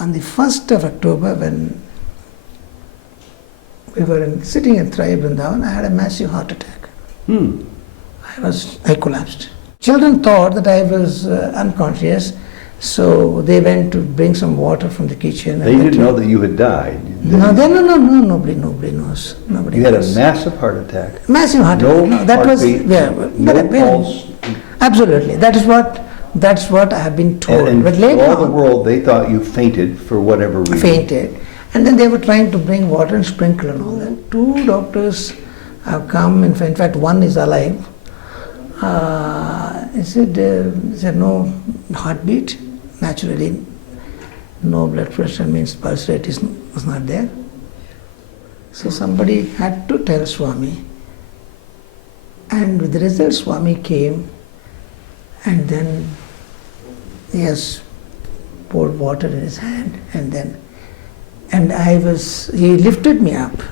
On the 1st of October, when we were sitting in Sai Baba, I had a massive heart attack. I collapsed. Children thought that I was unconscious, so they went to bring some water from the kitchen. They didn't know that you had died. No, nobody knows. Nobody You had a knows. massive heart attack. Massive heart attack. No, that was heartbeat, no pulse. Absolutely. That's what I have been told. And but later all the on, world, they thought you fainted for whatever reason. fainted. And then they were trying to bring water and sprinkle and all that. 2 doctors have come. In fact, one is alive. He said no heartbeat, naturally no blood pressure, means pulse rate was not there. So somebody had to tell Swami. And with the result, Swami came, and then he has poured water in his hand, and he lifted me up.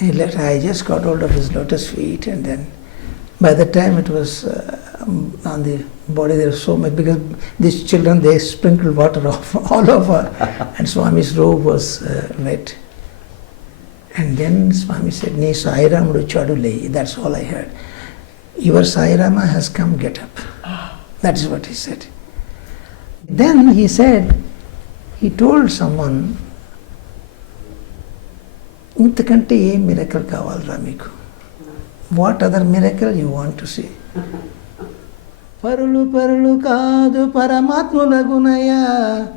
I just got hold of his lotus feet, and then by the time it was on the body, there was so much, because these children, they sprinkled water all over, and Swami's robe was wet. And then Swami said, "Nee Sai Ramudu Chadulei." That's all I heard. "Your Sai Rama has come, get up." That is what he said. Then he said, he told someone, "Intakante ye miracle kavalra meeku." What other miracle you want to see? Parulu parulu kaadu paramatmula gunaya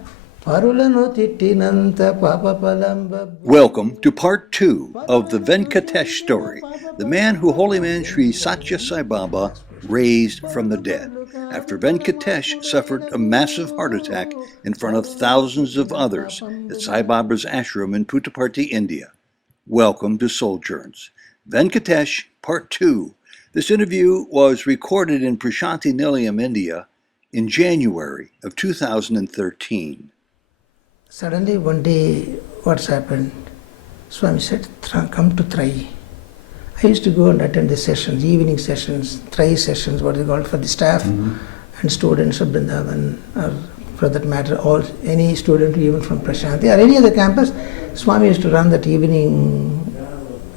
parulanu tittinanta papa palamba. Welcome to part 2 of the Venkatesh story, the man who Holy Man Sri Sathya Sai Baba raised from the dead, after Venkatesh suffered a massive heart attack in front of thousands of others at Sai Baba's ashram in Puttaparthi, India. Welcome to Souljourns. Venkatesh, Part 2. This interview was recorded in Prasanthi Nilayam, India, in January of 2013. Suddenly one day, what's happened? Swami said, "Come to Trai." I used to go and attend the sessions, evening sessions, Trai sessions, what they call for the staff and students of Vrindavan, or for that matter, any student even from Prasanthi or any other campus. Swami used to run that evening.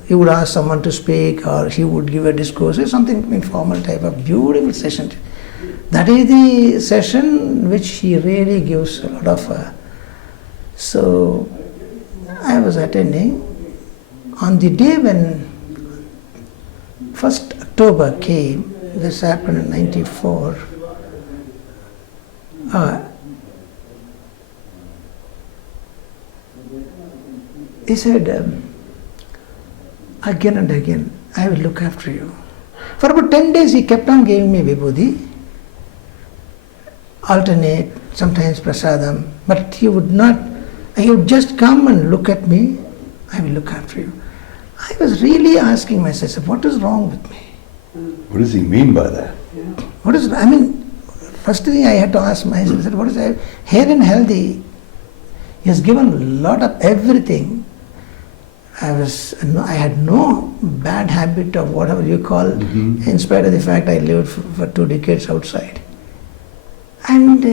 He would ask someone to speak, or he would give a discourse, or something informal type of beautiful session. That is the session which he really gives a lot of. So I was attending. On the day when 1st October came, this happened in 94. He said, again and again, "I will look after you." For about 10 days he kept on giving me vibhuti, alternate, sometimes prasadam, but he would just come and look at me, "I will look after you." I was really asking myself, what is wrong with me? What does he mean by that? First thing I had to ask myself, what is that? Hair and healthy, he has given a lot of everything. I had no bad habit of whatever you call, in spite of the fact I lived for 2 decades outside. And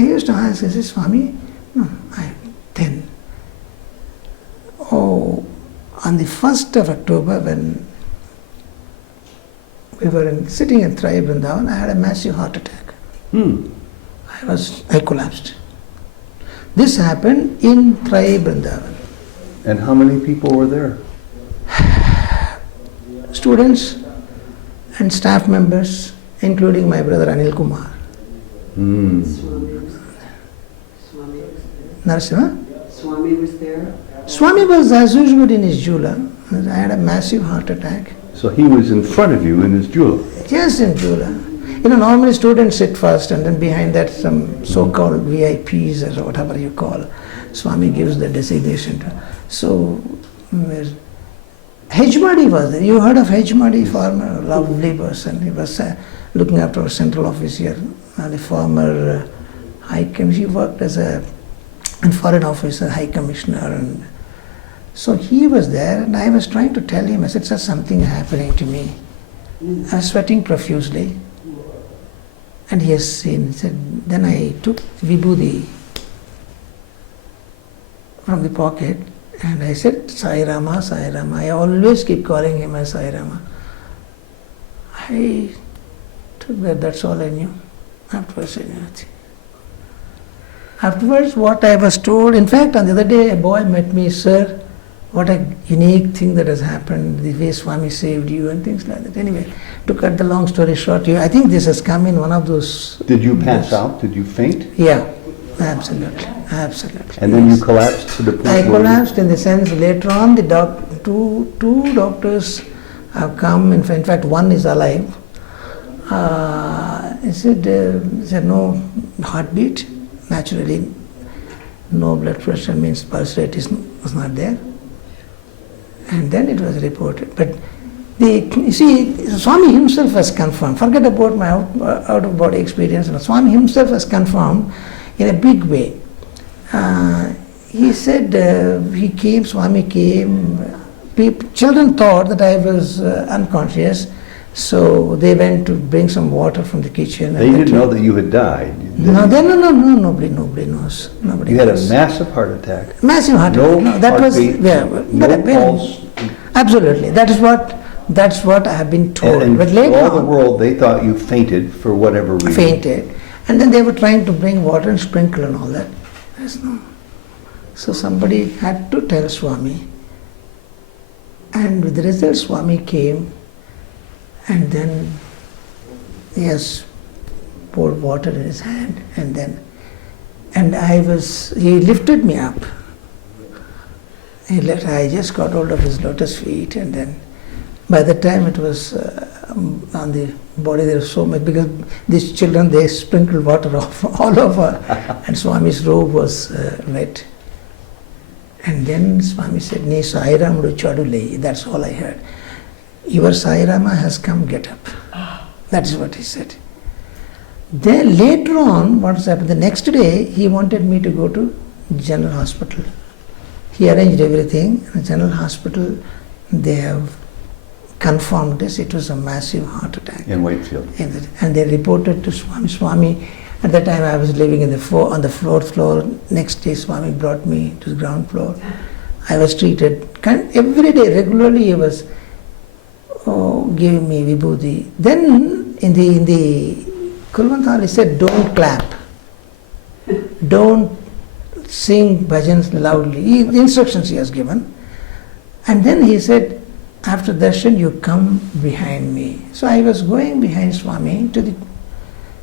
I used to ask, I said, "Swami, no, then, on the 1st of October, when we were sitting in Sai Baba, I had a massive heart attack. I collapsed. This happened in Sai Baba. And how many people were there? Students and staff members, including my brother Anil Kumar. Narasimha? Swami was there? Swami was as usual in his jula. I had a massive heart attack. So he was in front of you in his jula? Yes, in jula. Normally students sit first, and then behind that some so-called VIPs or whatever you call. Swami gives the designation. So, Hejmadi was there. You heard of Hejmadi, former lovely person. He was looking after our central office here. The former High Commissioner. He worked as a foreign officer, High Commissioner. And so he was there, and I was trying to tell him, I said, "Sir, something happening to me." I was sweating profusely. And he has seen. He said, then I took vibhuti from the pocket, and I said, Sai Rama, Sai Rama. I always keep calling him as Sai Rama. I took that, that's all I knew. Afterwards, I knew nothing. Afterwards, what I was told, in fact, on the other day, a boy met me, sir, what a unique thing that has happened, the way Swami saved you and things like that. Anyway, to cut the long story short, I think this has come in one of those... Did you pass out? Did you faint? Yeah, absolutely, absolutely. And then you collapsed to the point I where collapsed in the sense later on the two doctors have come, in fact one is alive. He said no heartbeat, naturally no blood pressure, means pulse rate was not there. And then it was reported. But you see, Swami himself has confirmed, forget about my out-of-body experience, Swami himself has confirmed in a big way. He said Swami came, children thought that I was unconscious, so they went to bring some water from the kitchen. They didn't know that you had died. No, nobody knows. Nobody You had a knows. massive heart attack. Massive heart attack. No, that was heartbeat, but pulse. Absolutely. That's what I have been told. And but later all the on, world, they thought you fainted for whatever reason. fainted, and then they were trying to bring water and sprinkle and all that. There's no. So somebody had to tell Swami, and with the result, Swami came, and then he has poured water in his hand, and he lifted me up. I just got hold of his lotus feet, and then by the time it was on the body, there was so much, because these children, they sprinkled water off all over, and Swami's robe was wet. And then Swami said, "Ne Sai Rama chadulei." That's all I heard. "Your Sai Rama has come, get up." That is what he said. Then later on, what happened? The next day, he wanted me to go to General Hospital. He arranged everything. In General Hospital, they have confirmed this. It was a massive heart attack. In Whitefield. And they reported to Swami. Swami, at that time I was living on the fourth floor. Next day, Swami brought me to the ground floor. I was treated. Every day, regularly, he was giving me vibhuti. Then in the Kulvanthal, he said, "Don't clap. Don't sing bhajans loudly." The instructions he has given. And then he said, "After darshan, you come behind me." So I was going behind Swami to the...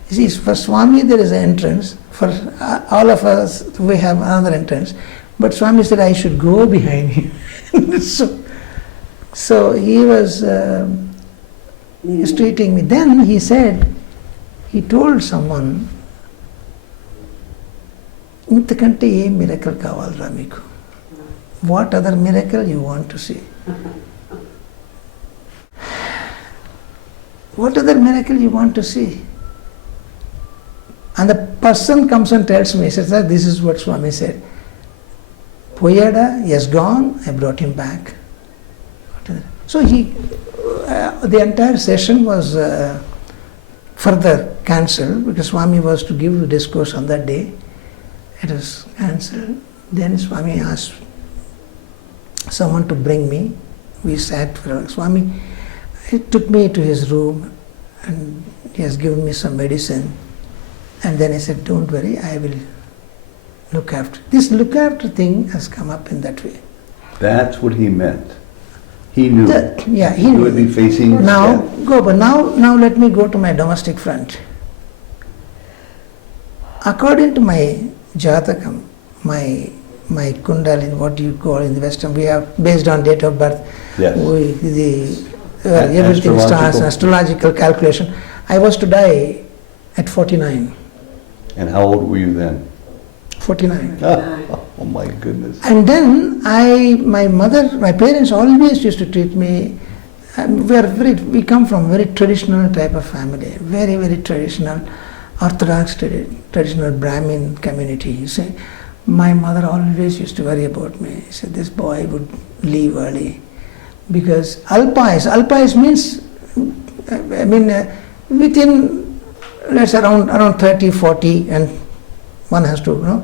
You see, for Swami there is an entrance. For all of us, we have another entrance. But Swami said I should go behind him. So he was treating me. Then he said, he told someone, "Intakante ye miracle kavalra meeku. What other miracle you want to see? What other miracle you want to see?" And the person comes and tells me, he says, "This is what Swami said. Poyada, he has gone, I brought him back." So the entire session was further cancelled, because Swami was to give the discourse on that day. It was cancelled. Then Swami asked someone to bring me. We sat for Swami. He took me to his room, and he has given me some medicine. And then he said, "Don't worry, I will look after." This look after thing has come up in that way. That's what he meant. He knew. He You would be facing now death. now let me go to my domestic front. According to my Jatakam, my Kundalini, what you call in the Western, we have based on date of birth. Yes. Everything starts Astrological. astrological calculation. I was to die at 49. And how old were you then? 49. Oh my goodness. And then my parents always used to treat me. We come from very traditional type of family, very, very traditional, orthodox, traditional Brahmin community. You see, my mother always used to worry about me. She said, "This boy would leave early," because alpais means, within, let's say around 30, 40, and one has to,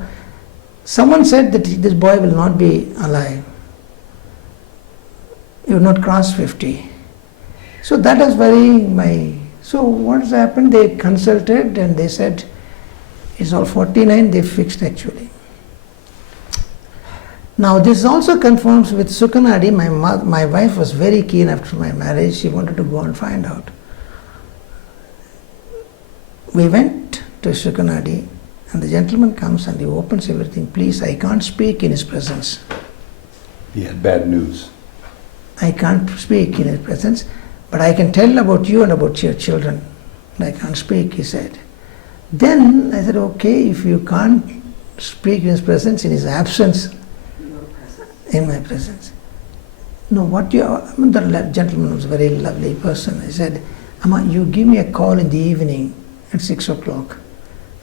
Someone said that this boy will not be alive. He will not cross 50. So that was worrying my... So what's happened? They consulted and they said, it's all 49, they fixed actually. Now this also confirms with Sukhanadi. My wife was very keen after my marriage. She wanted to go and find out. We went to Sukhanadi and the gentleman comes and he opens everything. Please, I can't speak in his presence. He had bad news. I can't speak in his presence, but I can tell about you and about your children. I can't speak, he said. Then I said, okay, if you can't speak in his presence, in his absence, in my presence. No, the gentleman was a very lovely person. He said, Amma, you give me a call in the evening at 6 o'clock.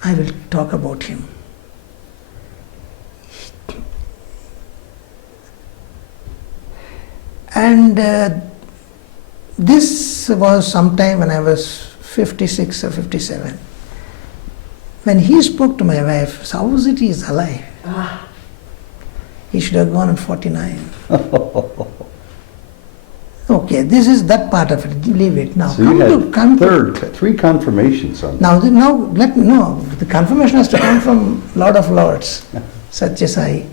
I will talk about him. And this was sometime when I was 56 or 57. When he spoke to my wife, so how is it he is alive? He should have gone at 49. Okay, this is that part of it. Leave it now. So you had three confirmations on that. Now let me know. The confirmation has to come from Lord of Lords, Sathya Sai.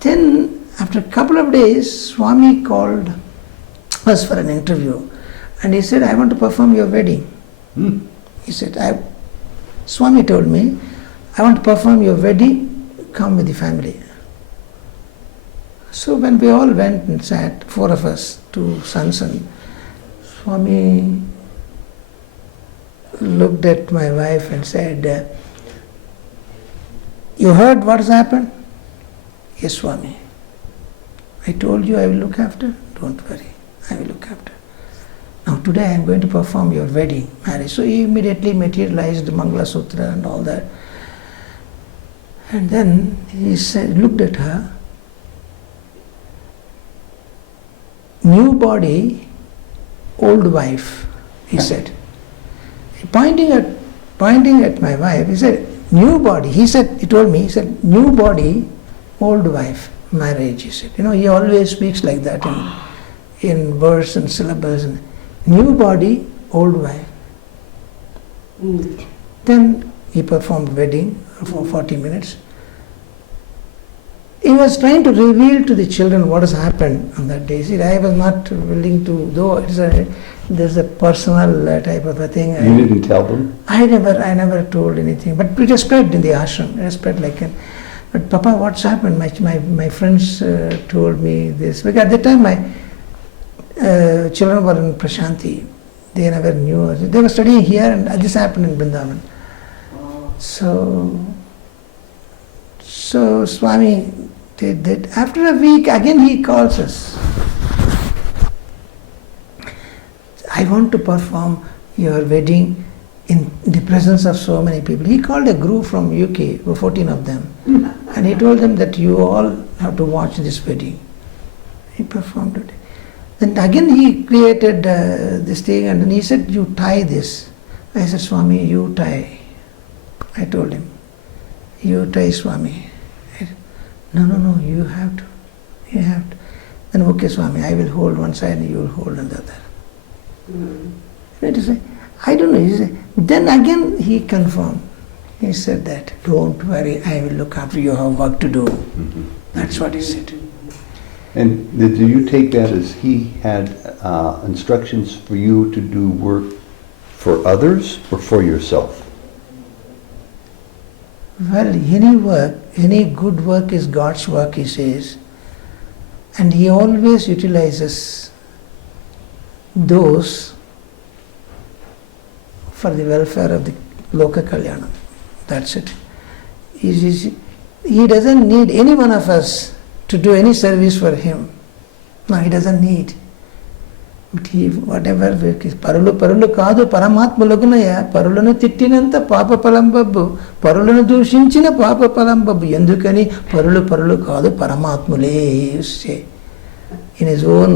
Then after a couple of days, Swami called us for an interview, and he said, "I want to perform your wedding." He said, Swami told me, "I want to perform your wedding. Come with the family." So when we all went and sat, 4 of us, 2 sons, and Swami looked at my wife and said, "You heard what has happened?" "Yes, Swami. I told you I will look after. Don't worry, I will look after. Now today I am going to perform your wedding, marriage." So he immediately materialized the Mangala Sutra and all that. And then he said, looked at her, "New body, old wife," he said. Pointing at my wife, he said, "New body." He told me, "New body, old wife, marriage," he said. He always speaks like that in verse and syllables. New body, old wife. Then he performed wedding for 40 minutes. He was trying to reveal to the children what has happened on that day. See, I was not willing to, though there's a personal type of a thing. You didn't tell them? I never told anything. But we just spread in the ashram. But Papa, what's happened? My friends told me this. Because at the time my children were in Prasanthi. They never knew. They were studying here and this happened in Vrindavan. So Swami did that. After a week, again he calls us. "I want to perform your wedding in the presence of so many people." He called a group from UK, 14 of them, and he told them that you all have to watch this wedding. He performed it. Then again he created this thing, and then he said, "You tie this." I said, "Swami, you tie." I told him, "You tie, Swami." No, you have to. You have to. Then, "Okay, Swami, I will hold one side and you will hold another." I don't know. He said, then again he confirmed. He said that, "Don't worry, I will look after you, have work to do." That's what he said. And do you take that as he had instructions for you to do work for others or for yourself? Well, any good work is God's work, he says. And he always utilizes those for the welfare of the Loka Kalyana. That's it. He doesn't need any one of us to do any service for him. No, he doesn't need. But he, whatever work is, Parulu kaadu Paramatmulugunaya, Parulanu tittinanta Papa Palambabbu, Parulanu dushinchina Papa Palambabbu, Yendukani Parulu kaadu Paramatmule, he used to say. In his own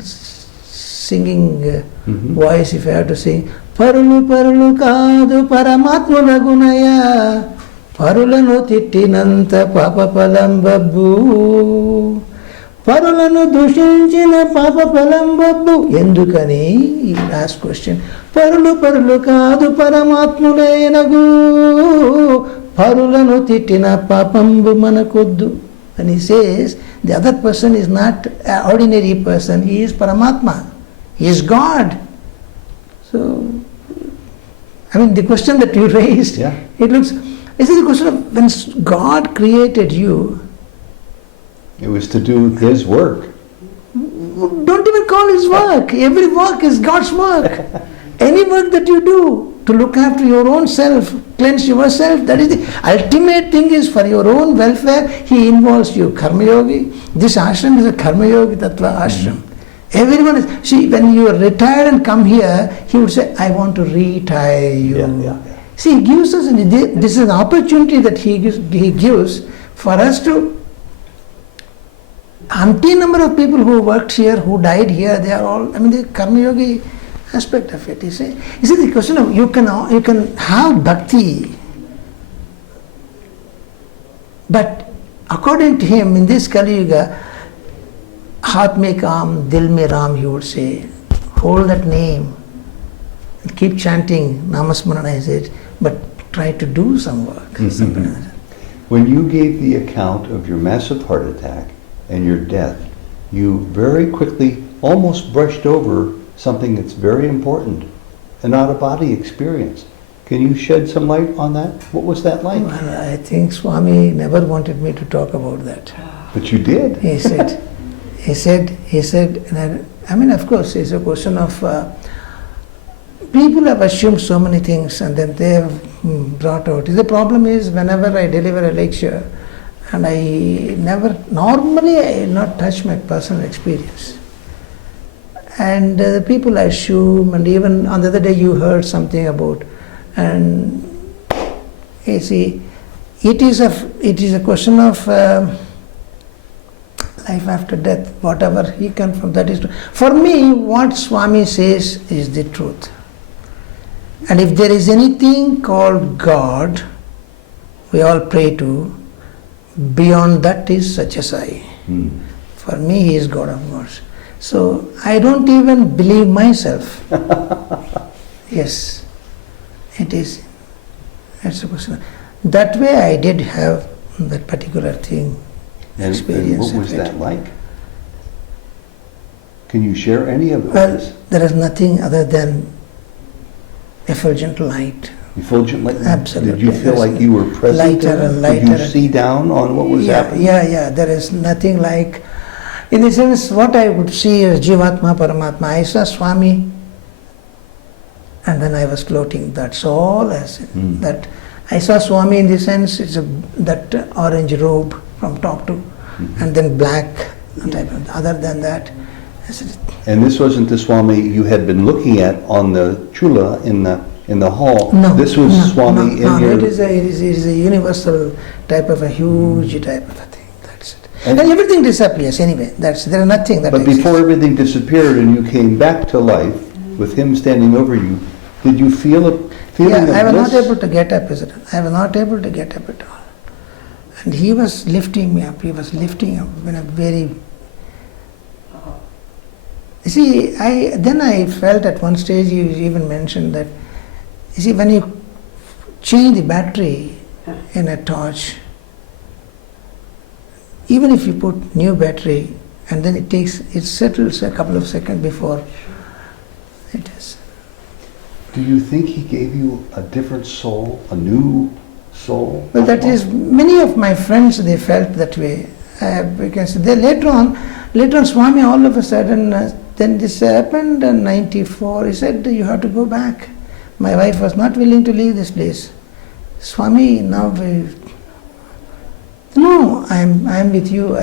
singing voice, if I have to sing, Parulu kaadu Paramatmulagunaya, పరులను తిట్టినంత పాపఫలం బబ్బు, పరులను దూషించిన పాపఫలం బబ్బు. ఎందుకని ఈ last question, పరులు కాదు పరమాత్ములేనగు, పరులను తిట్టిన పాపంబు మనకొద్దు. And he says the other person is not an ordinary person, he is Paramatma, he is God. So, I mean, the question that you raised, it looks, this is the question of when God created you. It was to do His work. Don't even call His work. Every work is God's work. Any work that you do to look after your own self, cleanse yourself, that is the ultimate thing, is for your own welfare. He involves you. Karma Yogi. This ashram is a Karma Yogi Tattva ashram. Everyone is, see, when you are retired and come here, he would say, I want to retire you. See, he gives us, this is an opportunity that he gives for us to, umpteen number of people who worked here, who died here, they are all, I mean, the Karma Yogi aspect of it. You see the question of you can have bhakti, but according to him, in this Kali Yuga, Haat mein kaam, dil mein Ram, he would say, hold that name, and keep chanting Namasmarana, is it, but try to do some work. When you gave the account of your massive heart attack and your death, you very quickly almost brushed over something that's very important, an out-of-body experience. Can you shed some light on that? What was that like? Well, I think Swami never wanted me to talk about that. But you did. He said, I mean, of course, it's a question of, people have assumed so many things and then they have brought out. The problem is, whenever I deliver a lecture, and normally I not touch my personal experience. And people assume, and even on the other day you heard something about, and you see, it is a question of life after death. Whatever he comes from, that is true. For me, what Swami says is the truth. And if there is anything called God, we all pray to, beyond that is Sathya Sai. For me, he is God of gods. So I don't even believe myself. Yes, it is. That's a question. That way I did have that particular thing, experience. And what was that like? Can you share any of it? Well, there is nothing other than effulgent light. Effulgent light? Absolutely. Did you feel like you were present? Lighter and lighter. Did you see down on what was happening? Yeah. There is nothing like, in the sense, what I would see is Jivatma, Paramatma. I saw Swami, and then I was floating. That's all. That I saw Swami in the sense, it's that orange robe from top to, and then black. Other than that, and this wasn't the Swami you had been looking at on the chula in the hall. No, this was Swami in your. It is a universal type of a huge type of a thing. That's it. And everything disappears anyway. There is nothing that. But before everything disappeared and you came back to life with him standing over you, did you feel a feeling of bliss? I was not able to get up, I was not able to get up at all. And he was lifting me up. He was lifting up in a very. You see, then I felt at one stage, he even mentioned that, you see, when you change the battery in a torch, even if you put new battery and then it settles a couple of seconds before it is. Do you think he gave you a different soul, a new soul? Well, that is, many of my friends, they felt that way. Because they later on Swami all of a sudden, then this happened in 94, he said, you have to go back. My wife was not willing to leave this place. Swami, now no, I am with you.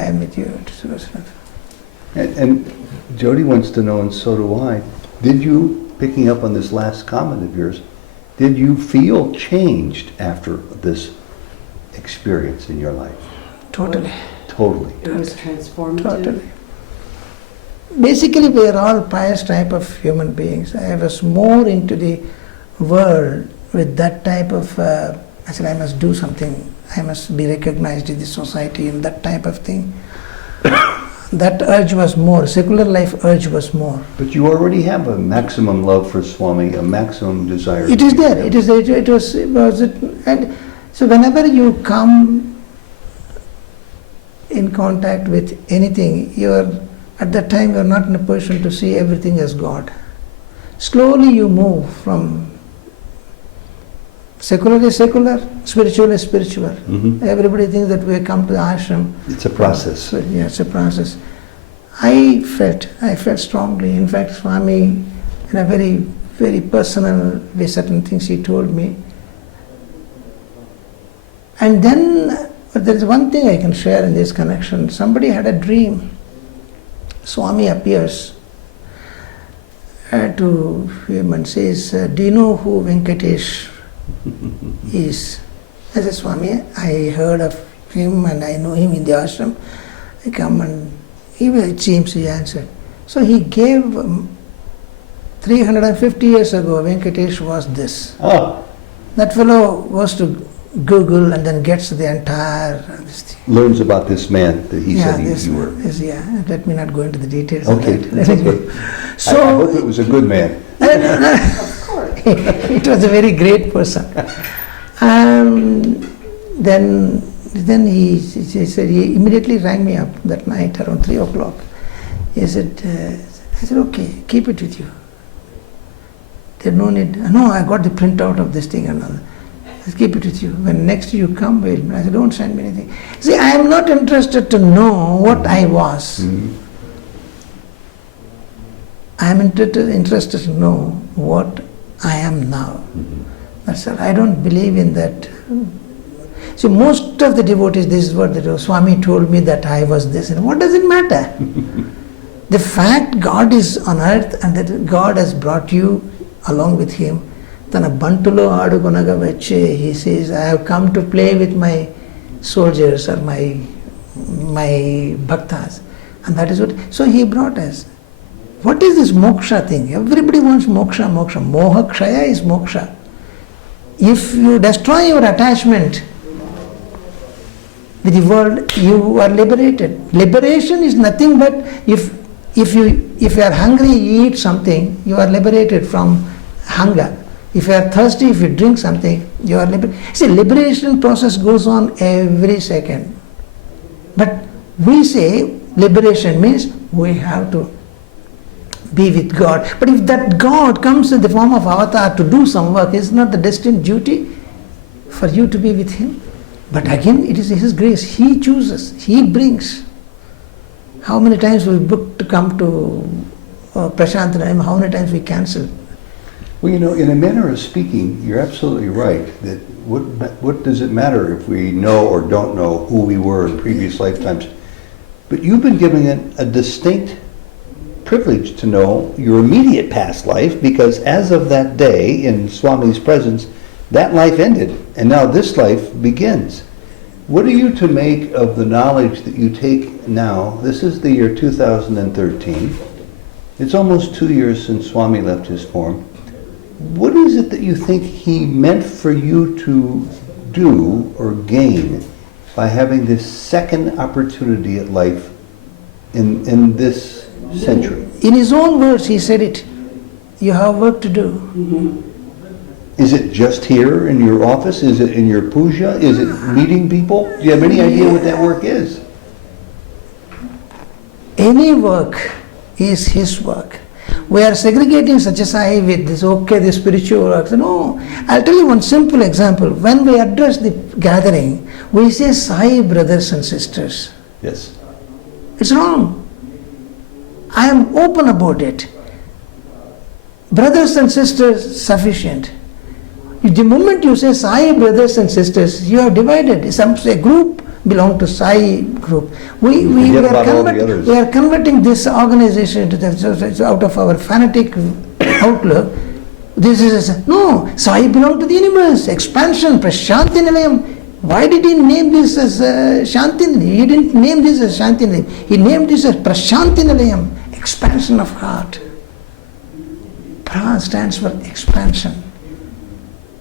And Jody wants to know, and so do I, did you, picking up on this last comment of yours, did you feel changed after this experience in your life? Totally. It was transformative. Totally. Basically, we are all pious type of human beings. I was more into the world with that type of, I said, I must do something I must be recognized in the society and that type of thing. That urge was more, secular life urge was more. But you already have a maximum love for Swami, a maximum desire. It is there, it is there, it was, and so whenever you come in contact with anything, at that time you are not in a position to see everything as God. Slowly you move from secular is secular, spiritual is spiritual. Mm-hmm. Everybody thinks that we come to the ashram. It's a process. So, yeah, it's a process. I felt strongly. In fact, Swami, in a very, very personal way, certain things he told me. And then there is one thing I can share in this connection. Somebody had a dream. Swami appears to him and says, do you know who Venkatesh is? I said, Swami, I heard of him and I know him in the ashram. I come and it seems he answered. So he gave 350 years ago, Venkatesh was this. Ah, That fellow was to Google and then gets the entire this thing. learns about this man that he said this you were. is, let me not go into the details Okay, of that. that's okay. So I hope it was a good man. Of course. it was a very great person. Then he said, he immediately rang me up that night around 3 o'clock. He said, I said, okay, keep it with you. There's no need. No, I got the printout of this thing and all. Just keep it with you. When next you come, I said, don't send me anything. See, I am not interested to know what I was. Mhm. I am interested to know what I am now. That's all. I don't believe in that. See, most of the devotees, this is what they do. Swami told me that I was this. And what does it matter? The fact God is on earth and that God has brought you along with Him. Tana bantulo adugunaga vache, he says, I have come to play with my soldiers or my bhaktas. And that is what, so He brought us. What is this moksha thing? Everybody wants moksha. Moha kshaya is moksha. If you destroy your attachment with the world, you are liberated. Liberation is nothing but if you are hungry, you eat something, you are liberated from hunger. If you are thirsty, if you drink something, you are liberated. See, liberation process goes on every second. But we say liberation means we have to be with God. But if that God comes in the form of avatar to do some work, is not the destined duty for you to be with Him? But again, it is His grace. He chooses. He brings. How many times we booked to come to Prasanthi Nilayam, how many times we cancelled? Well, in a manner of speaking, you're absolutely right. That what does it matter if we know or don't know who we were in previous lifetimes? But you've been given a distinct privilege to know your immediate past life, because as of that day in Swami's presence, that life ended, and now this life begins. What are you to make of the knowledge that you take now? This is the year 2013. It's almost 2 years since Swami left his form. What is it that you think he meant for you to do or gain by having this second opportunity at life in this century? In his own words, he said it. You have work to do. Mm-hmm. Is it just here in your office? Is it in your puja? Is it meeting people? Do you have any idea what that work is? Any work is his work. We are segregating Satyasai with this spiritual work. No, I'll tell you one simple example. When we address the gathering, we say Sai brothers and sisters. Yes. It's wrong. I am open about it. Brothers and sisters, sufficient. The moment you say Sai brothers and sisters, you are divided. Some say group belong to Sai group. We are converting this organization into out of our fanatic outlook. This is no, Sai belong to the universe, expansion, Prasanthi Nilayam. Why did he name this as Shanti Nilayam? He didn't name this as Shanti Nilayam. He named this as Prasanthi Nilayam, expansion of heart. Pra stands for expansion.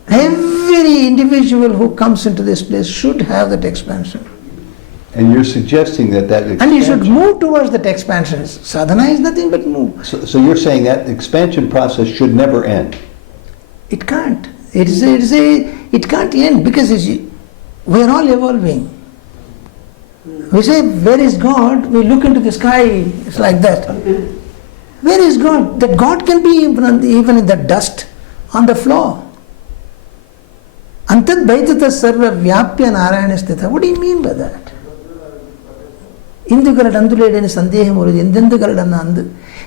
Every individual who comes into this place should have that expansion. And you're suggesting that expansion... And he should move towards that expansion. Sadhana is nothing but move. So you're saying that expansion process should never end? It can't. It can't end because we are all evolving. We say, where is God? We look into the sky, it's like that. Where is God? That God can be even in the dust on the floor. Antad Baitata Sarva Vyapya Narayana Sthita. What do you mean by that?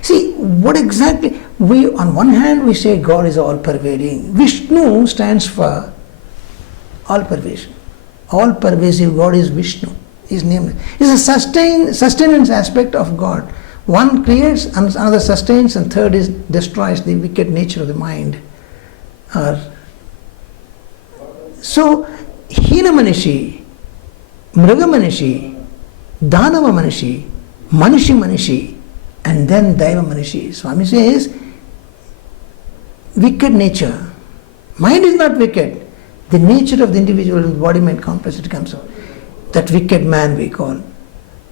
See, what exactly, on one hand we say God is all pervading. Vishnu stands for all pervasive. All pervasive God is Vishnu. His name is a sustenance aspect of God. One creates, another sustains, and third is destroys the wicked nature of the mind. So, Hina Manishi, Mriga Manishi, Dhanava Manishi, Manishi Manishi, and then Daiva Manishi. Swami says, wicked nature. Mind is not wicked. The nature of the individual embodiment complex, it comes up. That wicked man we call.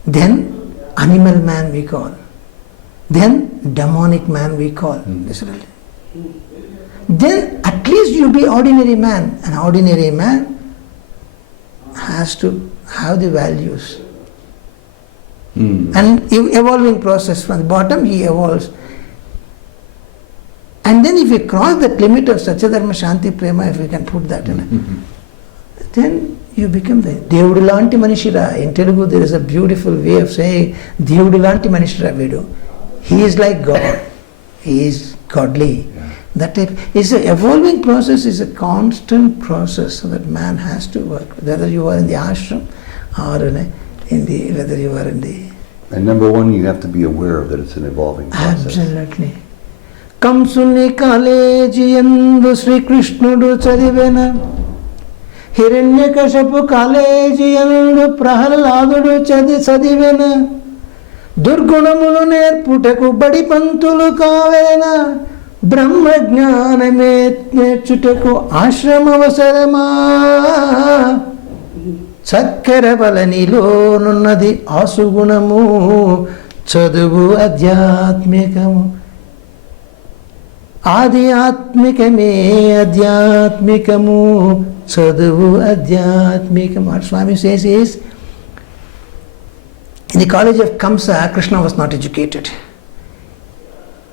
Then animal man we call. Then demonic man we call. Then at least you be ordinary man. An ordinary man has to have the values. And evolving process from the bottom, he evolves. And then if you cross that limit of Satyadharma Shanti Prema, if we can put that in, then you become the Devudulanti Manishira. In Telegu there is a beautiful way of saying Devudulanti Manishira Vedu. He is like God. He is godly. That type is an evolving process, is a constant process so that man has to work. Whether you are in the ashram or whether you are in the... And number one, you have to be aware that it's an evolving process. Absolutely. Kamsuni Kaleji Yandu Sri Krishnudu Chadivena Hiranyakashapu Kaleji Yandu Prahaladudu Chadivena Durgunamulu Nerputaku Badi Pantulu Kavena Brahma Jnaname Chutaku Ashramavasarama Sakkara Balanilo Nunnadi Asugunamu Chaduvu Adhyatmikamu Adhyatmikame Adhyatmikamu Chaduvu Adhyatmikamu. What Swami says is, in the college of Kamsa, Krishna was not educated.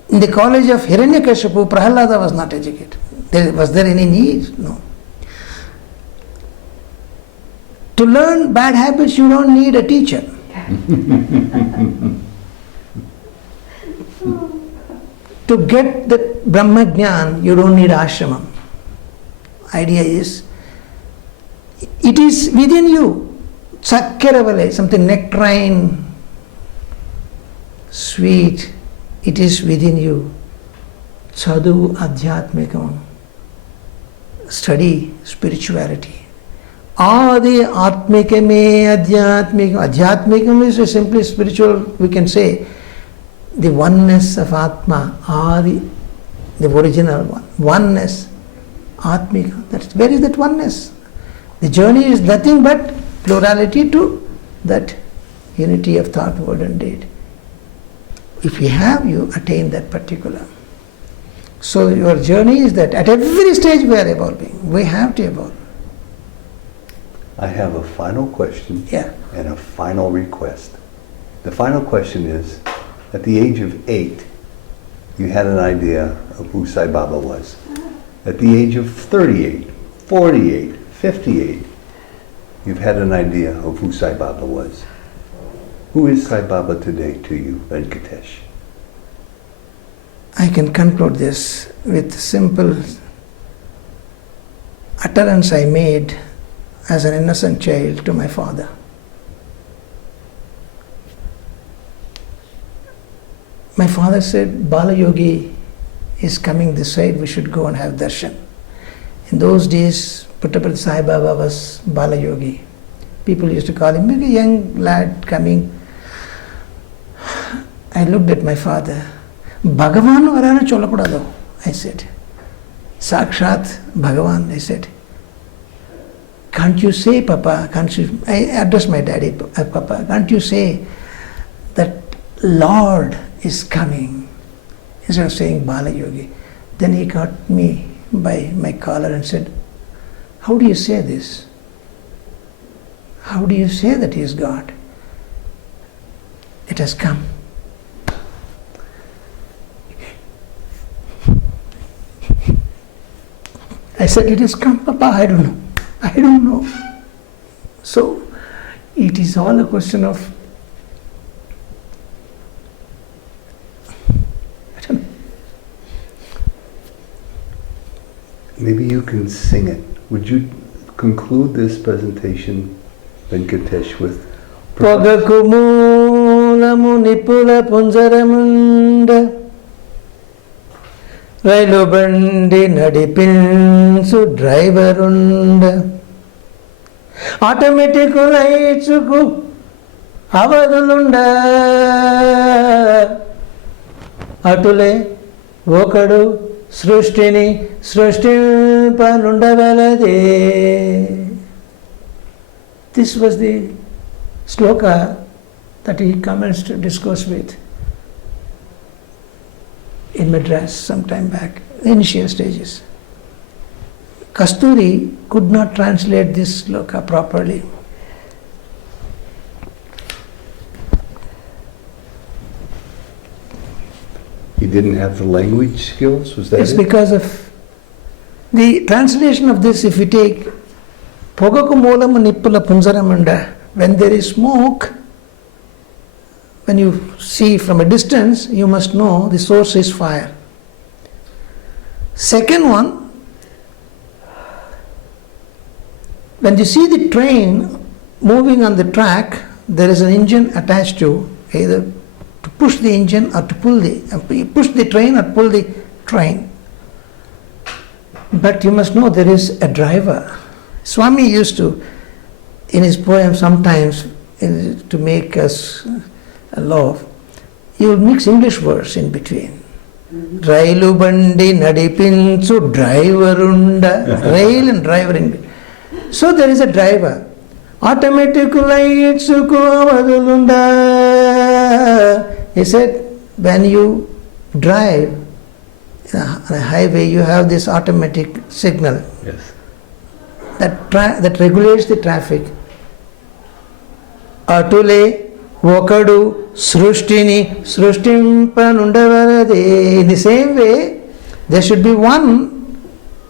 In the college of Hiranyakashipu, Prahalada was not educated. Was there any need? No. To learn bad habits, you don't need a teacher. To get the Brahma Jnana, you don't need ashramam. Idea is, it is within you. Sakyaravale, something nectarine, sweet, it is within you. Sadhu Adhyatmikam. Study spirituality. Adi Atmikame Adhyatmikam. Adhyatmikam is a simply spiritual, we can say, the oneness of Atma, Adi, the original one. Oneness, Atmika. Where is that oneness? The journey is nothing but plurality to that unity of thought, word and deed. If you have, you attain that particular. So your journey is that at every stage we are evolving. We have to evolve. I have a final question and a final request. The final question is, at the age of 8, you had an idea of who Sai Baba was. At the age of 38, 48, 58, you've had an idea of who Sai Baba was. Who is Sai Baba today to you, Venkatesh? I can conclude this with simple utterance I made as an innocent child to my father. My father said, Bala Yogi is coming this side, we should go and have darshan. In those days, Puttaparthi Sai Baba was Bala Yogi. People used to call him a young lad coming. I looked at my father. Bhagavan varana cholakudadu, I said. Sakshat Bhagavan, I said, can't you say, Papa, I addressed my daddy, Papa, can't you say that Lord is coming, instead of saying Bala Yogi? Then he caught me by my collar and said, how do you say this? How do you say that he is God? It has come. I said, it has come, Papa, I don't know. I don't know. So, it is all a question of, I don't know. Maybe you can sing it. Would you conclude this presentation, Venkatesh, with Pagakumulamu nipula punjaramunda Railu bandi nadipinsu driverunda Automatic lights-ku avadulunda Atule okadu srushtini srustimpanundavalade. This was the sloka that he commenced to discourse with in Madras some time back, the initial stages. Kasturi could not translate this sloka properly. he didn't have the language skills? Was that It's it? because of the translation of this. If you take Pogaku Molamu Nippula Punjaramanda, when there is smoke, when you see from a distance, you must know the source is fire. Second one, when you see the train moving on the track, there is an engine attached to, either to push the engine or to push the train or pull the train. But you must know there is a driver. Swami used to, in his poem sometimes, to make us love, he would mix English words in between. Railu bandi nadipinsu driverunda. Rail and driver in between. So there is a driver. Automatic lights He said, when you drive on a highway, you have this automatic signal. Yes. That regulates the traffic. Atule Vokadu Srushtini Srushtimpanundavarade. In the same way, there should be one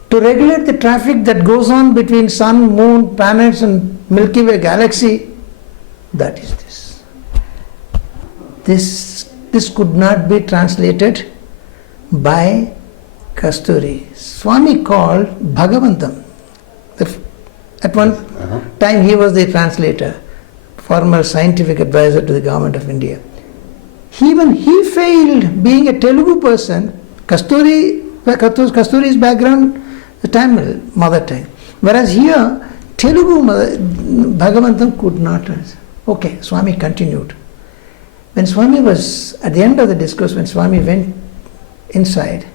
to regulate the traffic that goes on between sun, moon, planets and Milky Way galaxy. That is this. This could not be translated by Kasturi. Swami called Bhagavantam. At one time he was the translator, former scientific advisor to the government of India. Even he failed, being a Telegu person. Kasturi's background, the Tamil mother tongue. Whereas here, Telegu Bhagavantam could not answer. Okay, Swami continued. When Swami was, at the end of the discourse, when Swami went inside,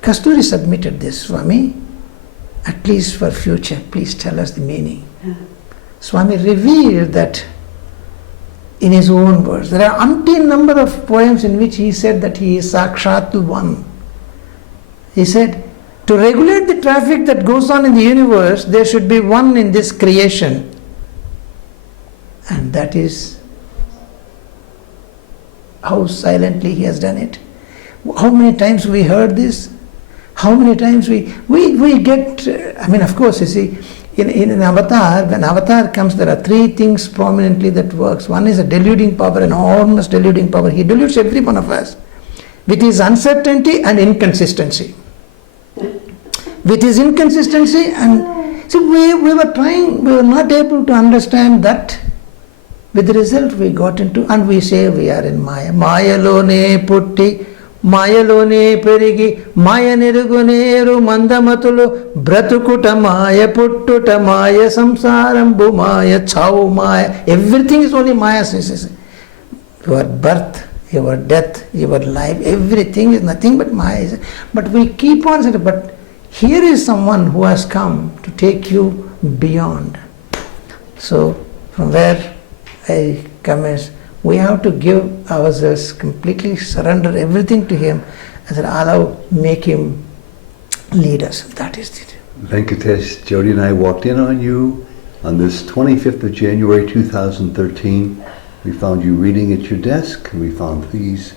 Kasturi submitted this, Swami, at least for future, please tell us the meaning. Swami revealed that in his own words. There are umpteen number of poems in which he said that he is Sakshat One. He said, to regulate the traffic that goes on in the universe, there should be one in this creation. And that is how silently he has done it. How many times we heard this? How many times we get, of course, you see, in an avatar, when avatar comes, there are three things prominently that works. One is a deluding power, an enormous deluding power. He deludes every one of us with his uncertainty and inconsistency. With his inconsistency and, see, we were not able to understand that. With the result we got into, and we say we are in Maya. Mayalone putti, Mayalone perigi, Maya niruguneru mandamatulu, Bratukuta Maya, Puttuta Maya, Samsarambu Maya, Chau Maya. Everything is only Maya. Your birth your death, your life, everything is nothing but Maya. But we keep on saying, but here is someone who has come to take you beyond. So from where I come is, we have to give ourselves, completely surrender everything to Him, and then allow, make Him lead us. That is it. Venkatesh, Jody and I walked in on you on this 25th of January 2013. We found you reading at your desk, and we found these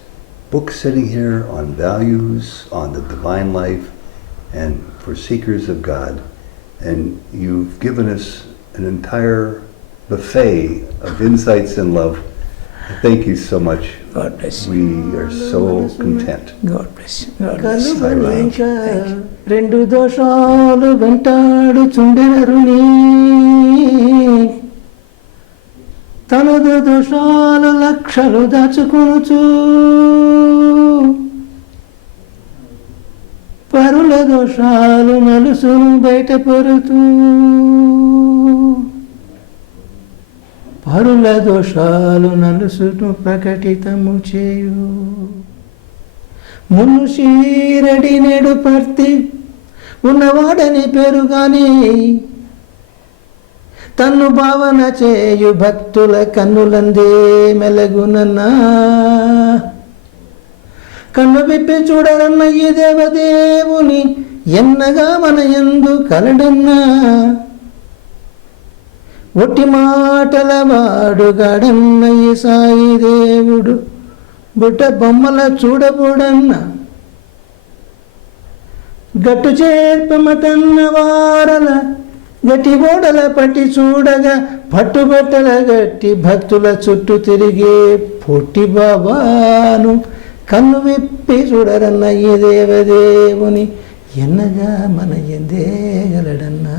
books sitting here on values, on the divine life, and for seekers of God. And you've given us an entire buffet of insights and love. Thank you so much. God bless you. We are so content. God bless you. God bless you. కలువలేక రెండు దోషాలు వెంటాడుచుండెనరుని తనదు దోషాలు లక్షలు దాచుకొనుచు పరుల దోషాలు నలుసును బయటపరుతూ పరుల దోషాలు నలుసును ప్రకటితము చేయు మునుషీరడి నేడు పర్తి ఉన్నవాడని పేరు గాని తన్ను భావన చేయు భక్తుల కన్నులందే మెలగునన్నా కన్ను విప్పి చూడరన్న ఈ దేవదేవుని ఎన్నగా మన యందు కలడన్నా ఒట్టి మాటల వాడుగాడన్న ఈ సాయి దేవుడు బుట్ట బొమ్మల చూడబుడన్న గట్టు చేర్పమతన్న వారల గట్టి ఓడల పట్టి చూడగా పట్టుబట్టల గట్టి భక్తుల చుట్టూ తిరిగే పొట్టి బాబాను కన్ను విప్పి చూడరన్న ఈ దేవదేవుని ఎన్నగా మన ఎందేగలడన్నా.